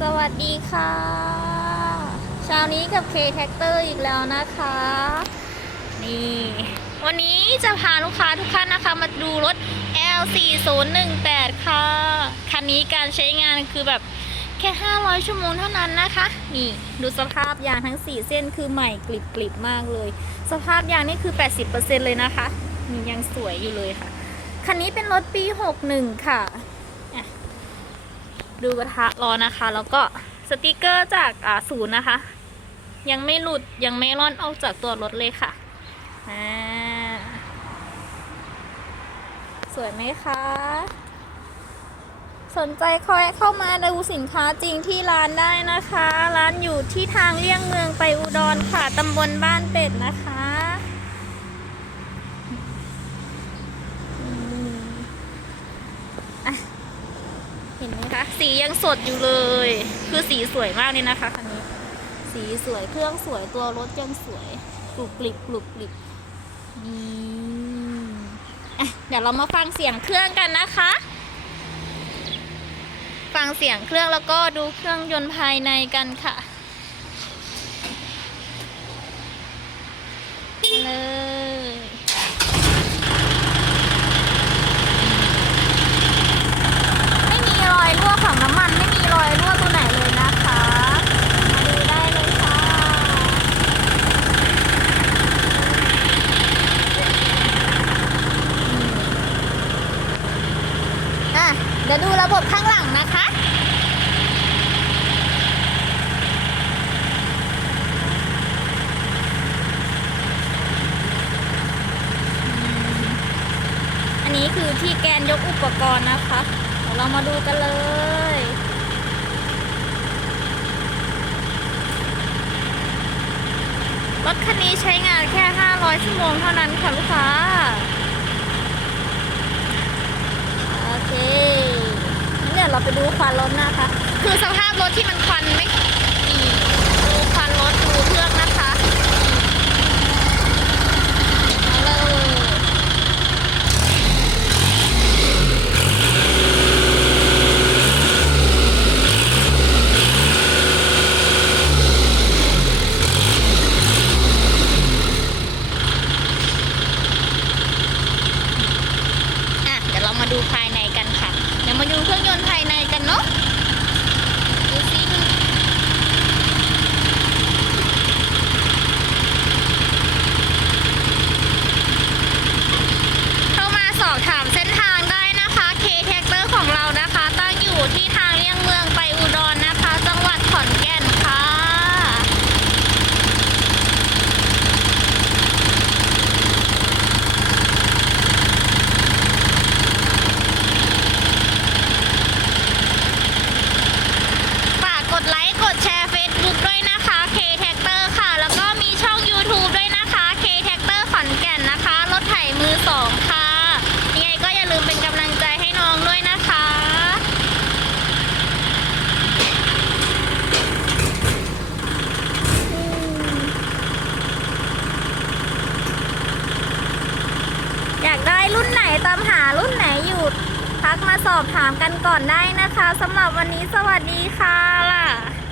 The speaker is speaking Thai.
สวัสดีค่ะเช้านี้กับ K t a c t o r อีกแล้วนะคะ นี่ วันนี้จะพาลูกค้าทุกท่านนะคะ มาดูรถ L4018 ค่ะ คันนี้การใช้งานคือแบบ แค่ 500 ชั่วโมงเท่านั้นนะคะ นี่ดูสภาพยางทั้ง 4 เส้นคือใหม่กริบกริบๆมากเลย สภาพยางนี่คือ 80%เลยนะคะนี่ยังสวยอยู่เลยค่ะ คันนี้เป็นรถปี 61 ค่ะ ดูกระทะรอนะคะ แล้วก็สติกเกอร์จากอาศูนย์นะคะ ยังไม่หลุดยังไม่ร่อนออกจากตัวรถเลยค่ะสวยไหมคะ สนใจคอยเข้ามาดูสินค้าจริงที่ร้านได้นะคะ ร้านอยู่ที่ทางเลี่ยงเมืองไปอุดรค่ะตำบลบ้านเป็ดนะคะเห็นไหมคะ สียังสดอยู่เลย คือสีสวยมากเลยนะคะคันนี้ สีสวย เครื่องสวย ตัวรถยังสวยกรุบกริบกรุบกริบนี่อะเดี๋ยวเรามาฟังเสียงเครื่องกันนะคะ ฟังเสียงเครื่องแล้วก็ดูเครื่องยนต์ภายในกันค่ะเลย ไม่มีรอยรั่วของน้ำมันไม่มีรอยรั่วตัวไหนเลยนะคะ มาดูได้เลยค่ะอะ เดี๋ยวดูระบบข้างหลังนะคะ อันนี้คือที่แกนยกอุปกรณ์นะคะเดี๋ยวเรามาดูกันเลยรถคันนี้ใช้งานแค่ 500 ชั่วโมงเท่านั้นค่ะลูกค้า โอเคงั้น เราไปดูควันรถนะคะ คือสภาพรถที่มันควันไม่ดีดูควันรถดูเครื่องนะคะมาเลอะเดี๋ยวเรามาดูภายใน ดูเครื่องยนต์ภายในกันเนาะดูซิเข้ามาสอบถามเส้นทางได้นะคะ K t a c t o r ของเรานะคะ ตั้งอยู่ที่ทางเลี่ยงเมืองไปอุดรนะคะ จังหวัดขอนแก่นค่ะ ฝากกดไลค์ กดแชร์ Facebook ด้วยนะคะ K t a c t o r ค่ะ แล้วก็มีช่อง YouTube ด้วยนะคะ K t a c t o r ขอนแก่นนะคะ รถไถมือสองค่ะ ยังไงก็อย่าลืมเป็นกำลังใจให้น้องด้วยนะคะ อยากได้รุ่นไหน ตามหารุ่นไหนอยู่ทักมาสอบถามกันก่อนได้นะคะสำหรับวันนี้สวัสดีค่ะ